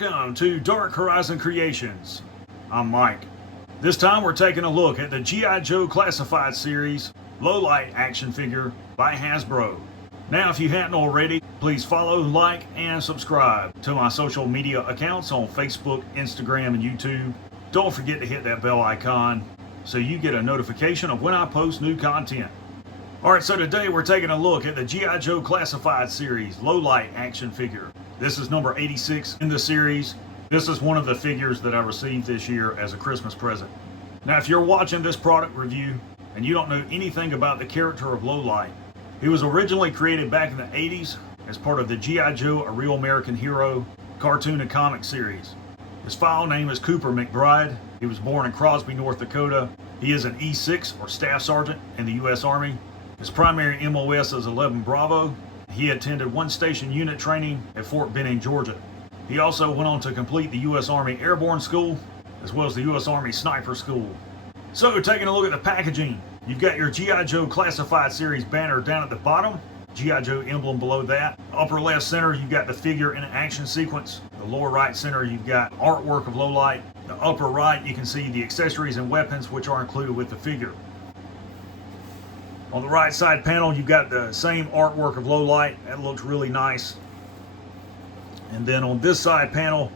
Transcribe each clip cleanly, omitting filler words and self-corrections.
Welcome to Dark Horizon Creations. I'm Mike. This time we're taking a look at the G.I. Joe Classified Series Low-Light action figure by Hasbro. Now, if you hadn't already, please follow, like, and subscribe to my social media accounts on Facebook, Instagram, and YouTube. Don't forget to hit that bell icon so you get a notification of when I post new content. Alright, so today we're taking a look at the G.I. Joe Classified Series Low-Light action figure. This is number 86 in the series. This is one of the figures that I received this year as a Christmas present. Now, if you're watching this product review and you don't know anything about the character of Low-Light, he was originally created back in the 80s as part of the G.I. Joe, A Real American Hero cartoon and comic series. His file name is Cooper McBride. He was born in Crosby, North Dakota. He is an E6 or Staff Sergeant in the U.S. Army. His primary MOS is 11 Bravo. He attended one station unit training at Fort Benning, Georgia. He also went on to complete the U.S. Army Airborne School, as well as the U.S. Army Sniper School. So, taking a look at the packaging, you've got your G.I. Joe Classified Series banner down at the bottom, G.I. Joe emblem below that. Upper left center, you've got the figure in an action sequence. The lower right center, you've got artwork of Low-Light. The upper right, you can see the accessories and weapons which are included with the figure. On the right side panel, you've got the same artwork of Low-Light. That looks really nice. And then on this side panel,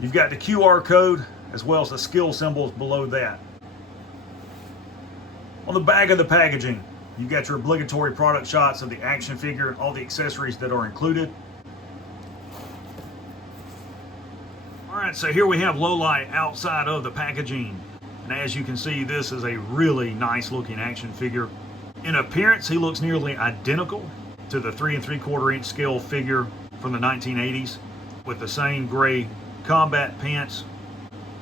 you've got the QR code as well as the skill symbols below that. On the back of the packaging, you've got your obligatory product shots of the action figure and all the accessories that are included. Alright, so here we have Low-Light outside of the packaging. And as you can see, this is a really nice looking action figure. In appearance, he looks nearly identical to the 3 3/4 inch scale figure from the 1980s, with the same gray combat pants,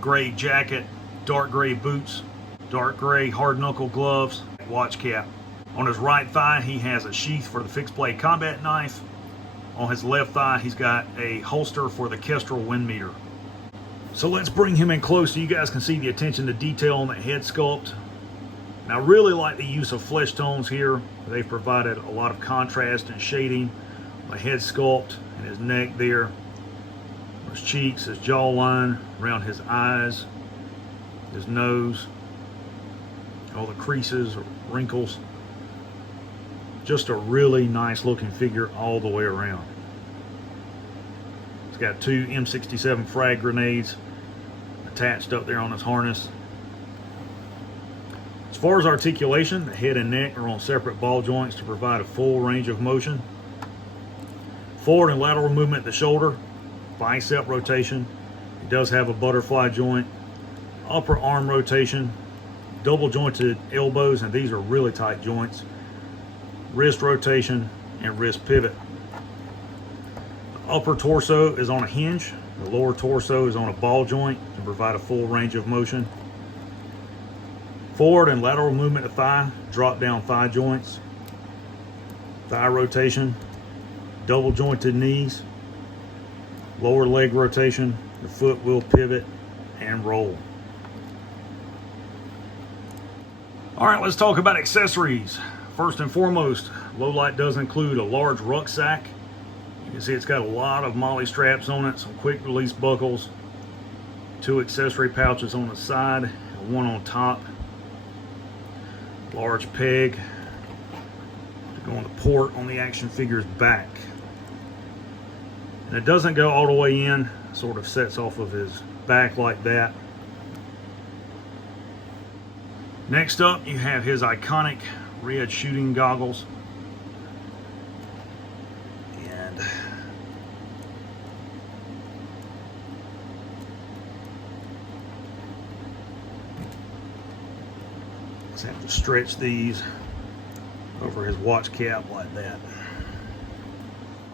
gray jacket, dark gray boots, dark gray hard knuckle gloves, watch cap. On his right thigh, he has a sheath for the fixed blade combat knife. On his left thigh, he's got a holster for the Kestrel wind meter. So let's bring him in close so you guys can see the attention to detail on the head sculpt. And I really like the use of flesh tones here. They've provided a lot of contrast and shading. The head sculpt and his neck there, his cheeks, his jawline, around his eyes, his nose, all the creases or wrinkles. Just a really nice looking figure all the way around. It's got 2 M67 frag grenades attached up there on his harness. As far as articulation, the head and neck are on separate ball joints to provide a full range of motion. Forward and lateral movement at the shoulder, bicep rotation. It does have a butterfly joint, upper arm rotation, double jointed elbows, and these are really tight joints. Wrist rotation and wrist pivot. The upper torso is on a hinge. The lower torso is on a ball joint to provide a full range of motion. Forward and lateral movement of thigh, drop down thigh joints. Thigh rotation, double jointed knees. Lower leg rotation, the foot will pivot and roll. All right, let's talk about accessories. First and foremost, Low-Light does include a large rucksack. You can see it's got a lot of MOLLE straps on it, some quick release buckles, 2 accessory pouches on the side, and 1 on top. Large peg to go on the port on the action figure's back. And it doesn't go all the way in, sort of sets off of his back like that. Next up, you have his iconic red shooting goggles. And let's have to stretch these over his watch cap like that.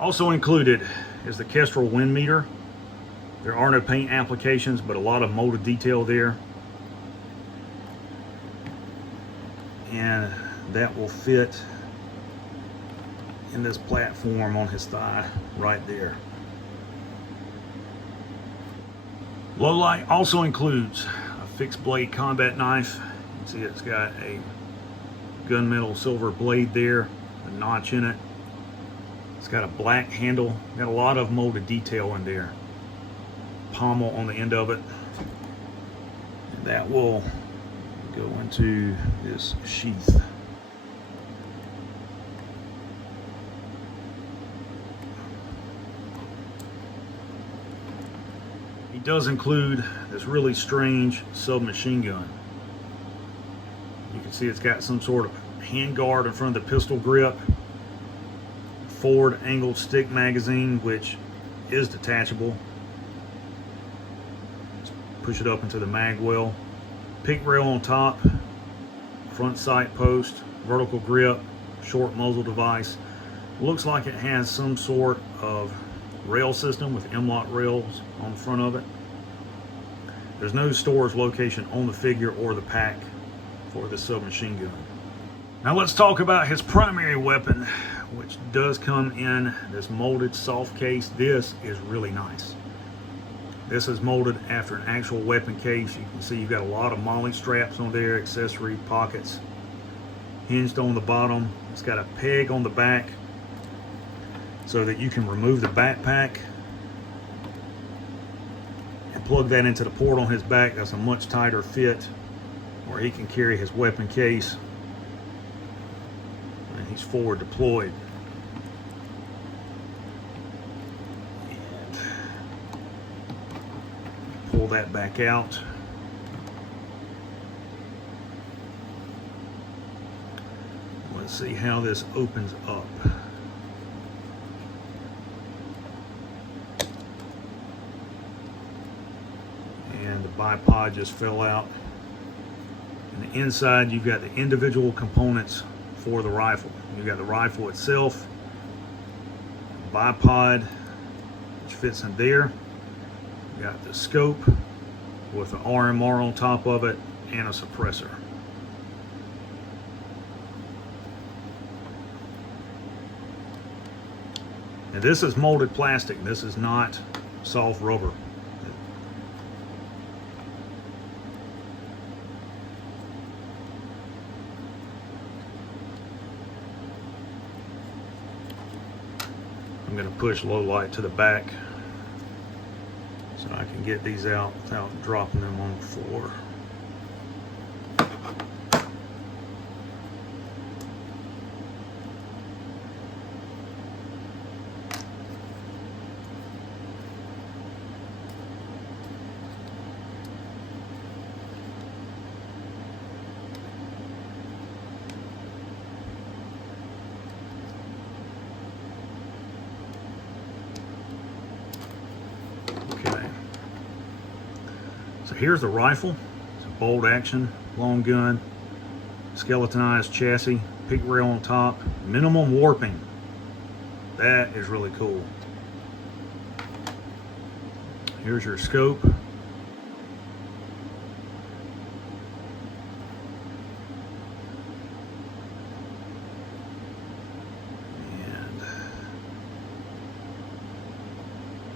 Also included is the Kestrel wind meter. There are no paint applications, but a lot of molded detail there. And that will fit in this platform on his thigh right there. Low-Light also includes a fixed blade combat knife. You can see it's got a gunmetal silver blade there, a notch in it. It's got a black handle, got a lot of molded detail in there. pommel on the end of it. And that will go into this sheath. He does include this really strange submachine gun. You can see it's got some sort of handguard in front of the pistol grip, forward angled stick magazine, which is detachable. Just push it up into the mag well. Pick rail on top, front sight post, vertical grip, short muzzle device. Looks like it has some sort of rail system with M-LOK rails on the front of it. There's no storage location on the figure or the pack for the submachine gun. Now let's talk about his primary weapon, which does come in this molded soft case. This is really nice. This is molded after an actual weapon case. You can see you've got a lot of MOLLE straps on there, accessory pockets, hinged on the bottom. It's got a peg on the back so that you can remove the backpack and plug that into the port on his back. That's a much tighter fit where he can carry his weapon case and he's forward deployed. And pull that back out. Let's see how this opens up. And the bipod just fell out. And the inside, you've got the individual components for the rifle. You've got the rifle itself, the bipod, which fits in there. You got the scope with the RMR on top of it and a suppressor. And this is molded plastic. This is not soft rubber. I'm going to push low light to the back so I can get these out without dropping them on the floor. So here's the rifle. It's a bolt action, long gun, skeletonized chassis, pick rail on top, minimum warping. That is really cool. Here's your scope. And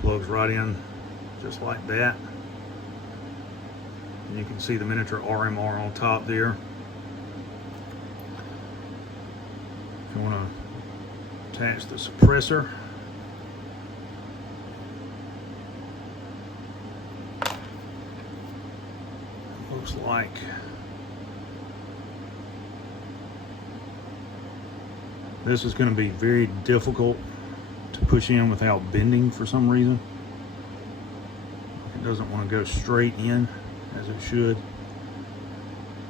plugs right in just like that. And you can see the miniature RMR on top there. If you want to attach the suppressor, looks like this is going to be very difficult to push in without bending for some reason. It doesn't want to go straight in as it should.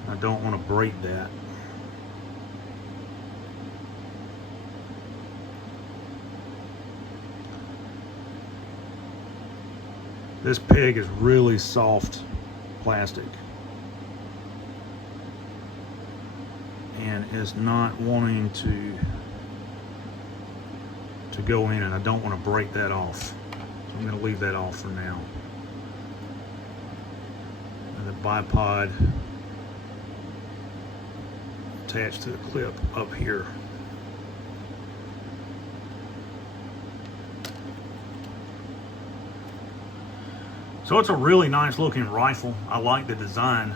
I don't want to break that. This peg is really soft plastic and is not wanting to go in, and I don't want to break that off. So I'm going to leave that off for now. The bipod attached to the clip up here. So it's a really nice looking rifle. I like the design.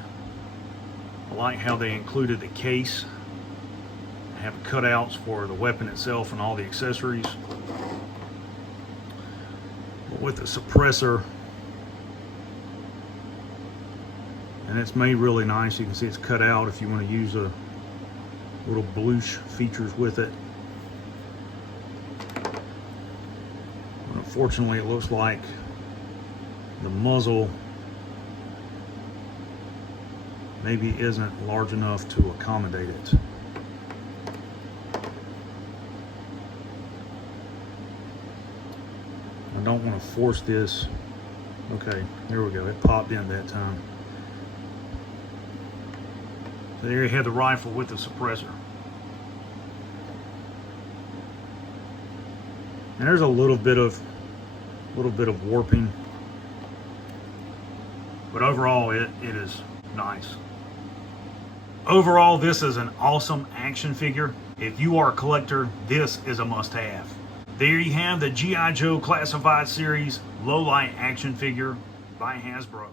I like how they included the case. They have cutouts for the weapon itself and all the accessories. But with the suppressor, And it's made really nice. You can see it's cut out if you want to use a little blush features with it. But unfortunately, it looks like the muzzle maybe isn't large enough to accommodate it. I don't want to force this. Okay, there we go. It popped in that time. So there you have the rifle with the suppressor. And there's a little bit of warping, but overall it is nice. Overall, this is an awesome action figure. If you are a collector, this is a must-have. There you have the G.I. Joe Classified Series low light action figure by Hasbro.